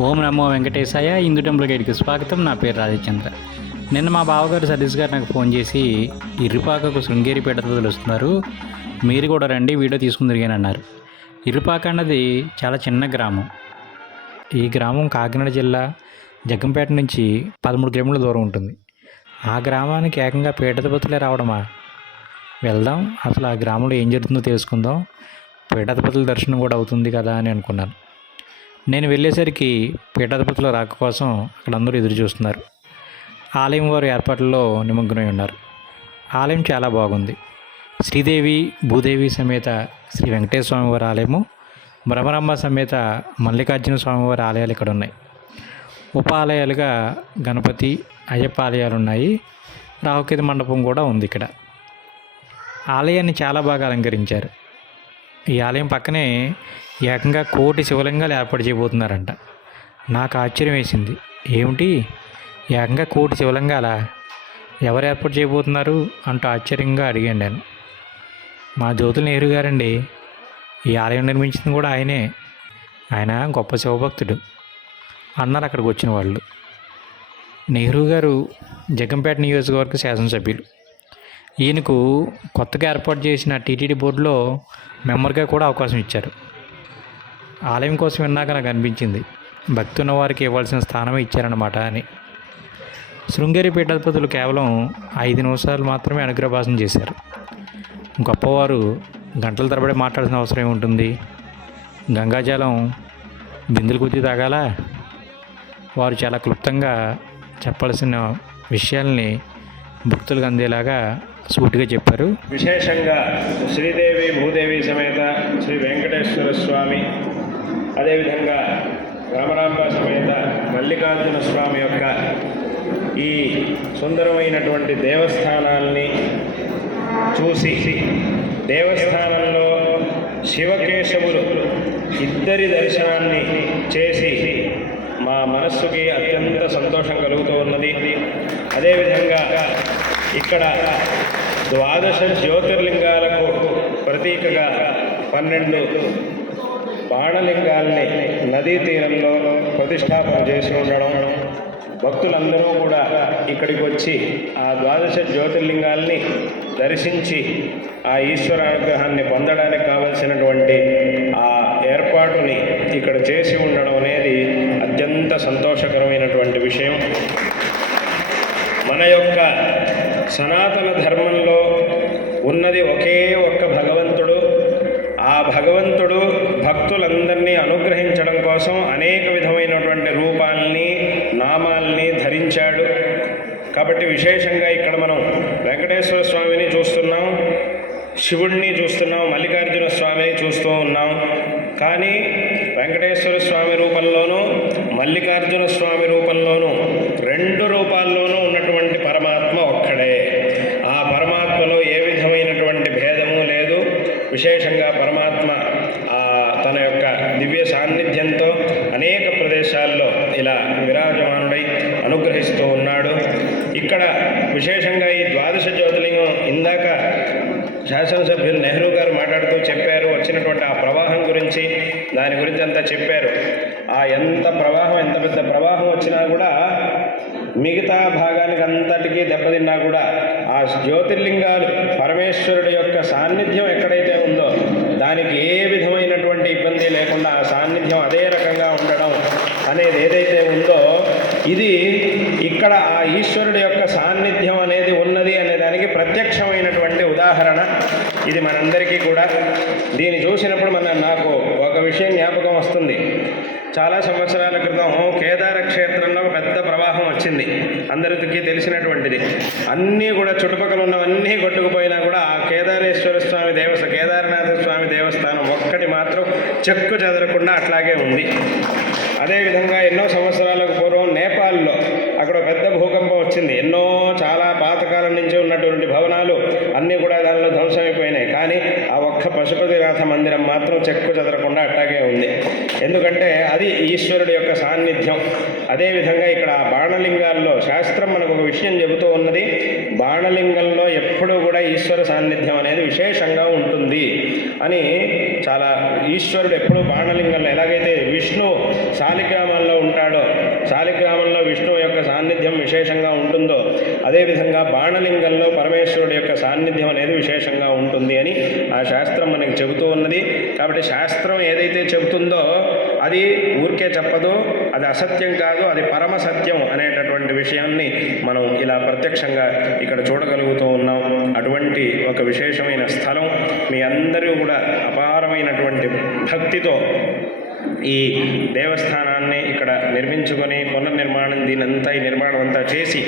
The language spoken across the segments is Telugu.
ఓం నమో వెంకటేశాయ హిందూ టెంపుల్ గైడ్కి స్వాగతం. నా పేరు రాజచంద్ర. నిన్న మా బావగారు సతీష్ గారు నాకు ఫోన్ చేసి ఇరుపాకకు శృంగేరి శృంగేరిపేట వస్తున్నారు. మీరు కూడా రండి వీడియో తీసుకుని తిరిగాను అన్నారు. ఇరుపాక అన్నది చాలా చిన్న గ్రామం. ఈ గ్రామం కాకినాడ జిల్లా జగ్గంపేట నుంచి పదమూడు కిలోమీటర్ల దూరం ఉంటుంది. ఆ గ్రామానికి ఏకంగా పీడతపతులే రావడమా? వెళ్దాం అసలు ఆ గ్రామంలో ఏం జరుగుతుందో తెలుసుకుందాం. పీఠాధిపతుల దర్శనం కూడా అవుతుంది కదా అని అనుకున్నాను. నేను వెళ్ళేసరికి పీఠాధిపతుల రాక కోసం అక్కడ అందరూ ఎదురు చూస్తున్నారు. ఆలయం వారి ఏర్పాట్లలో నిమగ్నమై ఉన్నారు. ఆలయం చాలా బాగుంది. శ్రీదేవి భూదేవి సమేత శ్రీ వెంకటేశ్వర స్వామి వారి ఆలయము భ్రమరమ్మ సమేత మల్లికార్జున స్వామి వారి ఆలయాలు ఇక్కడ ఉన్నాయి. ఉపాలయాలుగా గణపతి అయ్యప్ప ఆలయాలు ఉన్నాయి. రాహుకేతు మండపం కూడా ఉంది ఇక్కడ. ఆలయాన్ని చాలా బాగా అలంకరించారు. ఈ ఆలయం పక్కనే ఏకంగా కోటి శివలింగాలు ఏర్పాటు చేయబోతున్నారంట. నాకు ఆశ్చర్యం వేసింది. ఏమిటి? ఏకంగా కోటి శివలింగాల? ఎవరు ఏర్పాటు చేయబోతున్నారు అంటూ ఆశ్చర్యంగా అడిగాను నేను. మా జ్యోతుల నెహ్రూ గారండి. ఈ ఆలయం నిర్మించింది కూడా ఆయనే. ఆయన గొప్ప శివభక్తుడు. అన్నారు అక్కడికి వచ్చిన వాళ్ళు. నెహ్రూ గారు జగంపేట నియోజకవర్గ శాసనసభ్యులు. ఈయనకు కొత్తగా ఏర్పాటు చేసిన టీటీడీ బోర్డులో మెంబర్గా కూడా అవకాశం ఇచ్చారు. ఆలయం కోసం విన్నాక నాకు అనిపించింది. భక్తి ఉన్న వారికి ఇవ్వాల్సిన స్థానమే ఇచ్చారన్నమాట అని. శృంగేరి పీఠాధిపతులు కేవలం ఐదు నిమిషాలు మాత్రమే అనుగ్రహభాషణ చేశారు. గొప్పవారు గంటల తరబడి మాట్లాడాల్సిన అవసరం ఏముంటుంది? గంగాజలం బిందులు కొద్ది తాగాల? వారు చాలా క్లుప్తంగా చెప్పాల్సిన విషయాల్ని భక్తులకు అందేలాగా సూటిగా చెప్పారు. విశేషంగా శ్రీదేవి భూదేవి సమేత శ్రీ వెంకటేశ్వర స్వామి అదేవిధంగా రామరాంబ సమేత మల్లికార్జున స్వామి యొక్క ఈ సుందరమైనటువంటి దేవస్థానాల్ని చూసి దేవస్థానంలో శివకేశవులు ఇద్దరి దర్శనాన్ని చేసి మా మనస్సుకి అత్యంత సంతోషం కలుగుతూ ఉన్నది. అదేవిధంగా ఇక్కడ ద్వాదశ జ్యోతిర్లింగాలకు ప్రతీకగా పన్నెండు బాణలింగాల్ని నదీ తీరంలో ప్రతిష్టాపన చేసి ఉండడం. భక్తులందరూ కూడా ఇక్కడికి వచ్చి ఆ ద్వాదశ జ్యోతిర్లింగాల్ని దర్శించి ఆ ఈశ్వర అనుగ్రహాన్ని పొందడానికి కావలసినటువంటి ఆ ఏర్పాటుని ఇక్కడ చేసి ఉండడం అనేది అత్యంత సంతోషకరమైనటువంటి విషయం. మన యొక్క సనాతన ధర్మంలో ఉన్నది ఒకే ఒక్క భగవంతుడు. ఆ భగవంతుడు భక్తులందరినీ అనుగ్రహించడం కోసం అనేక విధమైనటువంటి రూపాల్ని నామాల్ని ధరించాడు. కాబట్టి విశేషంగా ఇక్కడ మనం వెంకటేశ్వర స్వామిని చూస్తున్నాం శివుణ్ణి చూస్తున్నాం మల్లికార్జున స్వామిని చూస్తూ ఉన్నాం. కానీ వెంకటేశ్వర స్వామి రూపంలోనూ మల్లికార్జున స్వామి రూపంలోనూ రెండు రూపాల్లోనూ ఉన్నటువంటి పరమాత్మ ఒక్కడే. ఆ పరమాత్మలో ఏ విధమైనటువంటి భేదము లేదు. విశేషంగా పరమ ఆ తన యొక్క దివ్య సాన్నిధ్యంతో అనేక ప్రదేశాల్లో ఇలా విరాజమానుడై అనుగ్రహిస్తూ ఉన్నాడు ఇక్కడ విశేషంగా ఈ ద్వాదశ జ్యోతిలింగం ఇందాక శాసనసభ్యులు నెహ్రూ గారు మాట్లాడుతూ చెప్పారు వచ్చినటువంటి ఆ ప్రవాహం గురించి దాని గురించి అంతా చెప్పారు. ఆ ఎంత ప్రవాహం ఎంత పెద్ద ప్రవాహం వచ్చినా కూడా మిగతా భాగానికి అంతటికీ దెబ్బతిన్నా కూడా ఆ జ్యోతిర్లింగాలు పరమేశ్వరుడి యొక్క సాన్నిధ్యం ఎక్కడైతే ఉందో దానికి ఏ విధమైనటువంటి ఇబ్బంది లేకుండా ఆ సాన్నిధ్యం అదే రకంగా ఉండడం అనేది ఏదైతే ఉందో ఇది ఇక్కడ ఆ ఈశ్వరుడి యొక్క సాన్నిధ్యం అనేది ఉన్నది అనే దానికి ప్రత్యక్షమైనటువంటి ఉదాహరణ ఇది మనందరికీ కూడా. దీన్ని చూసినప్పుడు మన నాకు ఒక విషయం జ్ఞాపకం వస్తుంది. చాలా సంవత్సరాల క్రితం కేదార క్షేత్రంలో పెద్ద ప్రవాహం వచ్చింది. అందరికీ తెలిసినటువంటిది. అన్నీ కూడా చుట్టుపక్కల ఉన్నవన్నీ కొట్టుకుపోయినా కూడా ఆ కేదారేశ్వర స్వామి దేవస్థ కేదారనాథ స్వామి దేవస్థానం ఒక్కటి మాత్రం చెక్కు చెదరకుండా అట్లాగే ఉంది. అదేవిధంగా ఎన్నో ఈశ్వరుడి యొక్క సాన్నిధ్యం. అదేవిధంగా ఇక్కడ బాణలింగాల్లో శాస్త్రం మనకు ఒక విషయం చెబుతూ ఉన్నది. బాణలింగంలో ఎప్పుడూ కూడా ఈశ్వర సాన్నిధ్యం అనేది విశేషంగా ఉంటుంది అని చాలా ఈశ్వరుడు ఎప్పుడూ బాణలింగంలో ఎలాగైతే విష్ణు శాలిగ్రామంలో ఉంటాడో శాలిగ్రామంలో విష్ణువు యొక్క సాన్నిధ్యం విశేషంగా ఉంటుందో అదేవిధంగా బాణలింగంలో పరమేశ్వరుడు యొక్క సాన్నిధ్యం అనేది విశేషంగా ఉంటుంది అని ఆ శాస్త్రం మనకి చెబుతూ ఉన్నది. కాబట్టి శాస్త్రం ఏదైతే చెబుతుందో అది ఊరికే చెప్పదు అది అసత్యం కాదు అది పరమ సత్యం అనేటటువంటి విషయాన్ని మనం ఇలా ప్రత్యక్షంగా ఇక్కడ చూడగలుగుతూ ఉన్నాం. అటువంటి ఒక విశేషమైన స్థలం మీ అందరూ కూడా అపారమైనటువంటి భక్తితో ఈ దేవస్థానాన్ని ఇక్కడ నిర్మించుకొని పునర్నిర్మాణం దీనంతా ఈ నిర్మాణం అంతా చేసి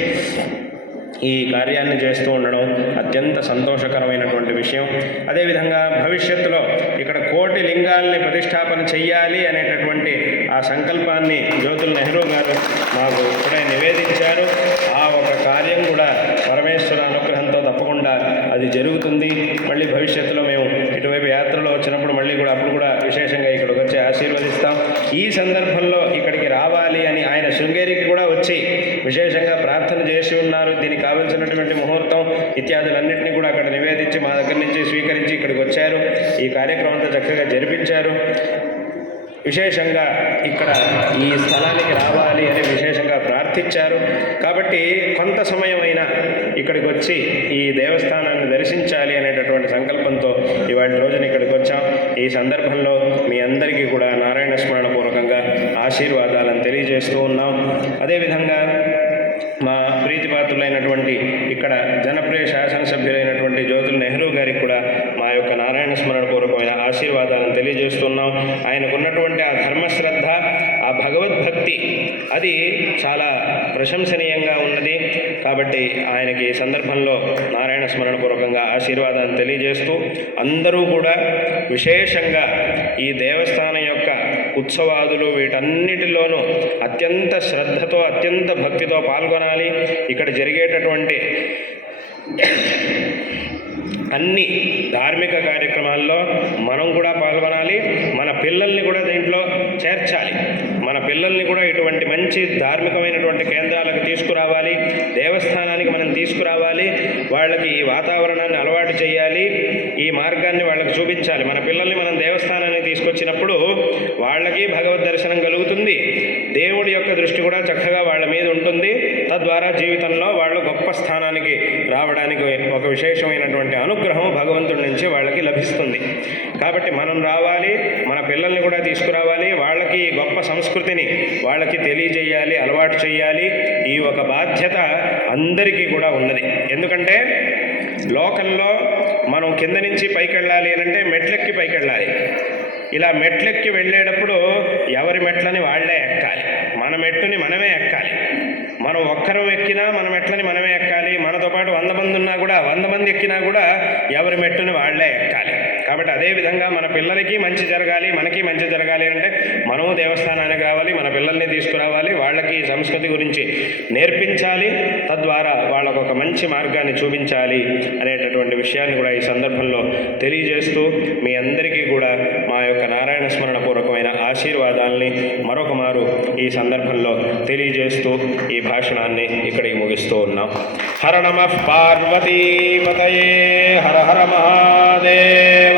ఈ కార్యాన్ని చేస్తూ ఉండడం అత్యంత సంతోషకరమైనటువంటి విషయం. అదేవిధంగా భవిష్యత్తులో ఇక్కడ కోటి లింగాల్ని ప్రతిష్టాపన చెయ్యాలి అనేటటువంటి ఆ సంకల్పాన్ని జ్యోతుల నెహ్రూ గారు మాకు ఇప్పుడే నివేదించారు. ఆ ఒక కార్యం కూడా పరమేశ్వర అనుగ్రహంతో తప్పకుండా అది జరుగుతుంది. మళ్ళీ భవిష్యత్తులో మేము ఇటువైపు యాత్రలో వచ్చినప్పుడు మళ్ళీ కూడా అప్పుడు కూడా విశేషంగా ఇక్కడికి వచ్చి ఆశీర్వదిస్తాం ఈ సందర్భంలో ఇక్కడికి రావాలి అని ఆయన శృంగేరికి కూడా వచ్చి విశేషంగా ప్రార్థన చేసి ఉన్నారు దీనికి కావలసినటువంటి ముహూర్తం ఇత్యాదులన్నింటినీ కూడా అక్కడ నివేదించి మా దగ్గర నుంచి స్వీకరించి ఇక్కడికి వచ్చారు ఈ కార్యక్రమం అంతా చక్కగా జరిపించారు. విశేషంగా ఇక్కడ ఈ స్థలానికి రావాలి అని విశేషంగా ప్రార్థించారు. కాబట్టి కొంత సమయమైన ఇక్కడికి వచ్చి ఈ దేవస్థానాన్ని దర్శించాలి అనేటటువంటి సంకల్పంతో ఇవాళ రోజున ఇక్కడికి వచ్చాం. ఈ సందర్భంలో మీ అందరికీ కూడా నారాయణ స్మరణ పూర్వకంగా ఆశీర్వాదాలను తెలియజేస్తూ ఉన్నాం. అదేవిధంగా మా ప్రీతిపాత్రులైనటువంటి ఇక్కడ జనప్రియ శాసనసభ్యులైనటువంటి జ్యోతుల నెహ్రూ గారికి కూడా మా యొక్క నారాయణ స్మరణ పూర్వక ధన్యవాదాలను తెలియజేస్తున్నాం. ఆయనకున్నటువంటి ఆ ధర్మశ్రద్ధ ఆ భగవద్భక్తి అది చాలా ప్రశంసనీయంగా ఉన్నది. కాబట్టి ఆయనకి ఈ సందర్భంలో నారాయణ స్మరణ పూర్వకంగా ఆశీర్వాదాన్ని తెలియజేస్తూ అందరూ కూడా విశేషంగా ఈ దేవస్థానం యొక్క ఉత్సవాదులు వీటన్నిటిలోనూ అత్యంత శ్రద్ధతో అత్యంత భక్తితో పాల్గొనాలి. ఇక్కడ జరిగేటటువంటి అన్ని ధార్మిక కార్యక్రమాల్లో మనం కూడా పాల్గొనాలి మన పిల్లల్ని కూడా దీంట్లో చేర్చాలి. మన పిల్లల్ని కూడా ఇటువంటి మంచి ధార్మికమైనటువంటి కేంద్రాలకు తీసుకురావాలి దేవస్థానానికి మనం తీసుకురావాలి వాళ్ళకి ఈ వాతావరణాన్ని అలవాటు చేయాలి ఈ మార్గాన్ని వాళ్ళకి చూపించాలి. మన పిల్లల్ని మనం దేవస్థానానికి తీసుకొచ్చినప్పుడు వాళ్ళకి భగవద్ దర్శనం కలుగుతుంది. దేవుడి యొక్క దృష్టి కూడా చక్కగా వాళ్ళ మీద ఉంటుంది. తద్వారా జీవితంలో వాళ్ళు గొప్ప స్థానానికి రావడానికి ఒక విశేషమైనటువంటి అనుగ్రహం భగవంతుడి నుంచి వాళ్ళకి లభిస్తుంది. కాబట్టి మనం రావాలి మన పిల్లల్ని కూడా తీసుకురావాలి వాళ్ళకి ఈ గొప్ప సంస్కృతిని వాళ్ళకి తెలియజేయాలి అలవాటు చేయాలి. ఈ ఒక బాధ్యత అందరికీ కూడా ఉన్నది. ఎందుకంటే లోకంలో మనం కింద నుంచి పైకి వెళ్ళాలి అని అంటే మెట్లెక్కి పైకి వెళ్ళాలి ఇలా మెట్లెక్కి వెళ్ళేటప్పుడు ఎవరి మెట్లని వాళ్ళే ఎక్కాలి. మన మెట్టుని మనమే ఎక్కాలి. మనం ఒక్కరం ఎక్కినా మన మెట్లని మనమే ఎక్కాలి. మనతో పాటు వంద మంది ఉన్నా కూడా వంద మంది ఎక్కినా కూడా ఎవరి మెట్టుని వాళ్ళే ఎక్కాలి. కాబట్టి అదేవిధంగా మన పిల్లలకి మంచి జరగాలి మనకి మంచి జరగాలి అంటే మనము దేవస్థానానికి రావాలి మన పిల్లల్ని తీసుకురావాలి వాళ్ళకి సంస్కృతి గురించి నేర్పించాలి తద్వారా వాళ్ళకు ఒక మంచి మార్గాన్ని చూపించాలి అనేటటువంటి విషయాన్ని కూడా ఈ సందర్భంలో తెలియజేస్తూ మీ అందరికీ కూడా మా యొక్క నారాయణ స్మరణ పూర్వకమైన ఆశీర్వాదాల్ని మరొక మారు ఈ సందర్భంలో తెలియజేస్తూ ఈ భాషణాన్ని ఇక్కడికి ముగిస్తూ ఉన్నాం. హర నమ పార్వతీపతయే హర హర మహాదేవ.